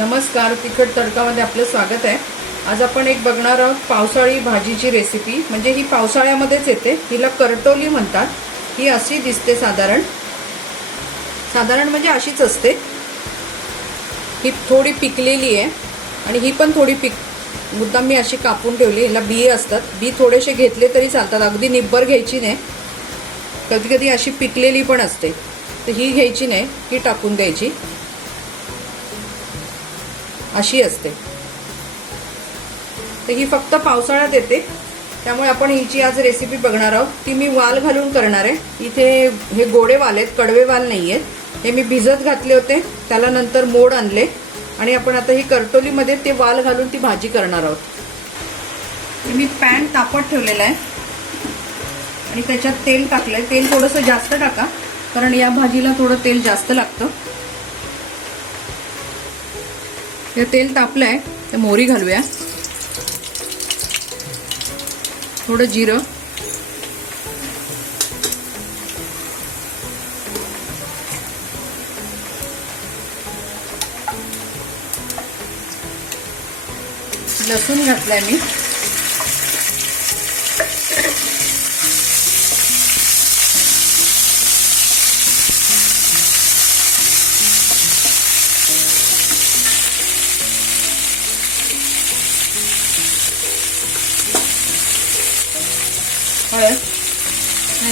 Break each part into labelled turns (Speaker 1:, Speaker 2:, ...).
Speaker 1: नमस्कार तिखट तडकामध्ये आपलं स्वागत आहे. आज आपण एक बघणार आहोत पावसाळी भाजीची रेसिपी म्हणजे ही पावसाळ्यामध्येच येते. हिला करटोली म्हणतात. ही अशी दिसते साधारण. साधारण म्हणजे अशीच असते. ही थोडी पिकलेली आहे. आणि ही पण थोडी पिक मुद्दाम मी अशी कापून ठेवली. हिला बी असतात. बी थोडेसे घेतले तरी चालतात. अगदी निब्बर घ्यायची नाही. कधी कधी अशी पिकलेली पण असते. तर ही घ्यायची नाही. ही टाकून द्यायची. अशी असते. तर ही फक्त पावसाळ्यात येते. त्यामुळे आपण हिची आज रेसिपी बघणार आहोत. ती मी वाल घालून करणार आहे. इथे हे गोडे वाल आहेत कडवे वाल नाही आहेत. हे मी भिजत घातले होते. त्याला नंतर मोड आणले. आणि आपण आता ही करटोलीमध्ये ते वाल घालून ती भाजी करणार आहोत. मी पॅन तापत ठेवलेला आहे. आणि त्याच्यात तेल टाकलंय. तेल थोडंसं जास्त टाका. कारण या भाजीला थोडं तेल जास्त लागतं. हे तेल तापलं आहे ते मोहरी घालूया. थोडं जिरं. लसूण घातलाय मी.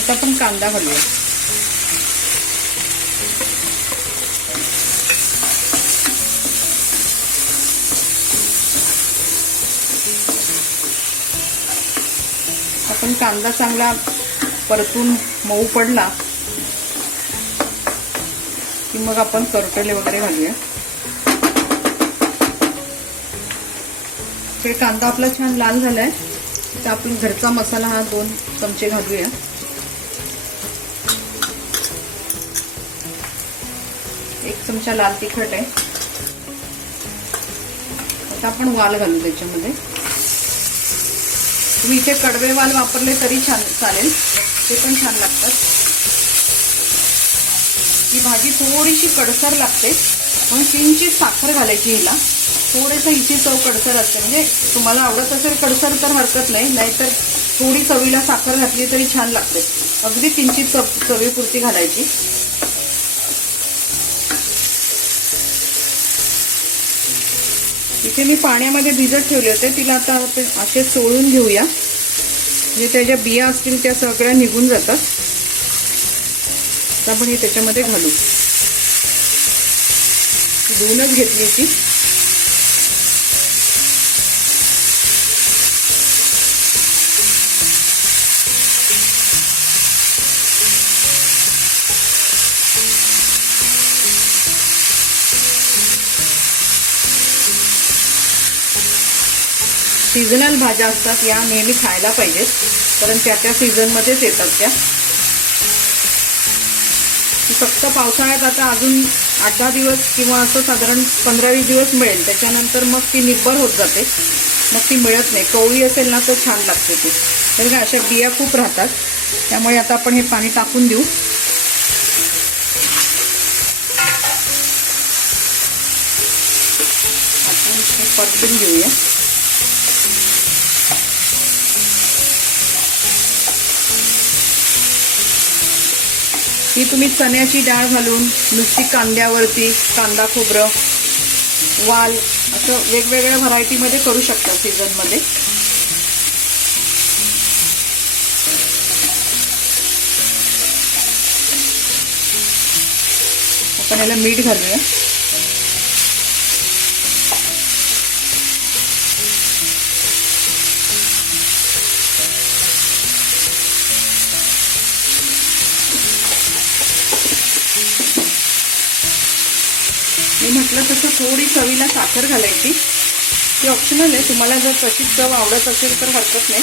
Speaker 1: आता आपण कांदा घालूया. आपण कांदा चांगला परतून मऊ पडला की मग आपण करटले वगैरे घालूया. हे कांदा आपला छान लाल झालाय. तर आपण घरचा मसाला हा दोन चमचे घालूया. चमचा लाल तिखट आहे. आता आपण वाल घालू त्याच्यामध्ये. तुम्ही इथे कडवे वाल वापरले तरी छान चालेल. ते पण छान लागतात. ही भाजी थोडीशी कडसर लागते. म्हणून किंचित साखर घालायची हिला. थोडंसं हिची चव कडसर असते. म्हणजे तुम्हाला आवडत असेल कडसर तर हरकत नाही. नाहीतर थोडी चवीला साखर घातली तरी छान लागते. अगदी किंचित चव चवीपुरती घालायची. इथे मी पाण्यामध्ये भिजत ठेवले होते. तिला आता आपण असे चोळून घेऊया. म्हणजे त्याच्या बिया असतील त्या सगळ्या निघून जातात. आता आपण हे त्याच्यामध्ये घालू. धुवूनच घेतली ती सीझनल भाज्या असतात या नेहमी खायला पाहिजेत. कारण त्या त्या सीझनमध्येच येतात त्या. फक्त पावसाळ्यात आता अजून आठ दहा दिवस किंवा असं साधारण पंधरा वीस दिवस मिळेल. त्याच्यानंतर मग ती निब्बर होत जाते. मग ती मिळत नाही. कवळी असेल ना तर छान लागते ती. तर काय अशा बिया खूप राहतात. त्यामुळे आता आपण हे पाणी टाकून देऊ. आपण हे परतून घेऊया. ही तुम्ही चण्याची डाळ घालून नुसती कांद्यावरती कांदा खोबरं वाल असं वेगवेगळ्या व्हरायटीमध्ये करू शकता सीझनमध्ये. आपण याला मीठ घालूया. म्हटलं तसं थोडी चवीला साखर घालायची. ती ऑप्शनल आहे. तुम्हाला जर तशी चव आवडत असेल तर हरकत नाही.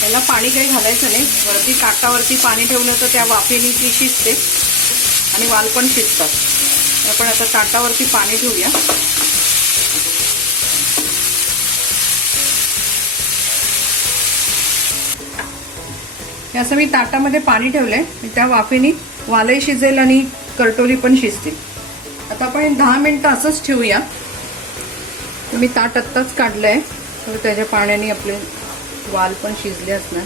Speaker 1: त्याला पाणी काही घालायचं नाही. वरती ताटावरती पाणी ठेवलं तर त्या वाफेने ती शिजते आणि वाल पण शिजतात. आपण आता ताटावरती पाणी ठेवूया. हे असं मी ताटामध्ये पाणी ठेवलंय. त्या वाफेने वालही शिजेल आणि करटोली पण शिजतील. आता आपण दहा मिनटं असंच ठेवूया. मी ताट आत्ताच काढलंय. तर त्याच्या पाण्याने आपले वाल पण शिजले असणार.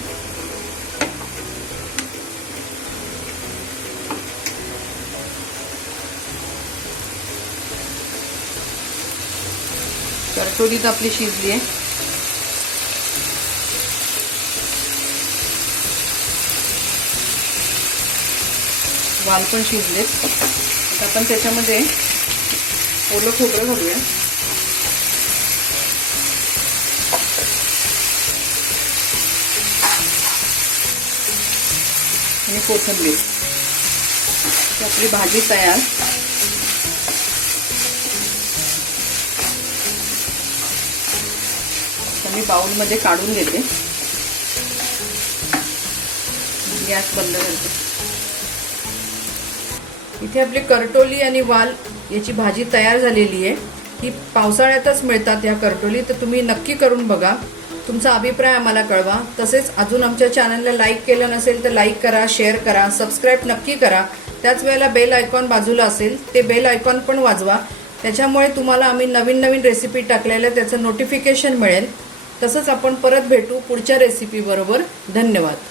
Speaker 1: करटोली तर आपली शिजली आहे. वाल पण शिजलेत. आता आपण त्याच्यामध्ये ओलं खोबरं घालूया. आणि कोथिंबीर. आपली भाजी तयार. तर मी बाउलमध्ये काढून घेते. गॅस बंद करते. इथे आपली करटोली आणि वाल याची भाजी तयार झालेली आहे. ही पावसाळ्यातच मिळतात ह्या करटोली तर तुम्ही नक्की करून बघा. तुमचा अभिप्राय आम्हाला कळवा. तसेच अजून आमच्या चॅनलला लाईक केलं नसेल तर लाईक करा शेअर करा सबस्क्राईब नक्की करा. त्याच वेळेला बेल आयकॉन बाजूला असेल ते बेल आयकॉन पण वाजवा. त्याच्यामुळे तुम्हाला आम्ही नवीन नवीन रेसिपी टाकलेल्या त्याचं नोटिफिकेशन मिळेल. तसंच आपण परत भेटू पुढच्या रेसिपीबरोबर धन्यवाद.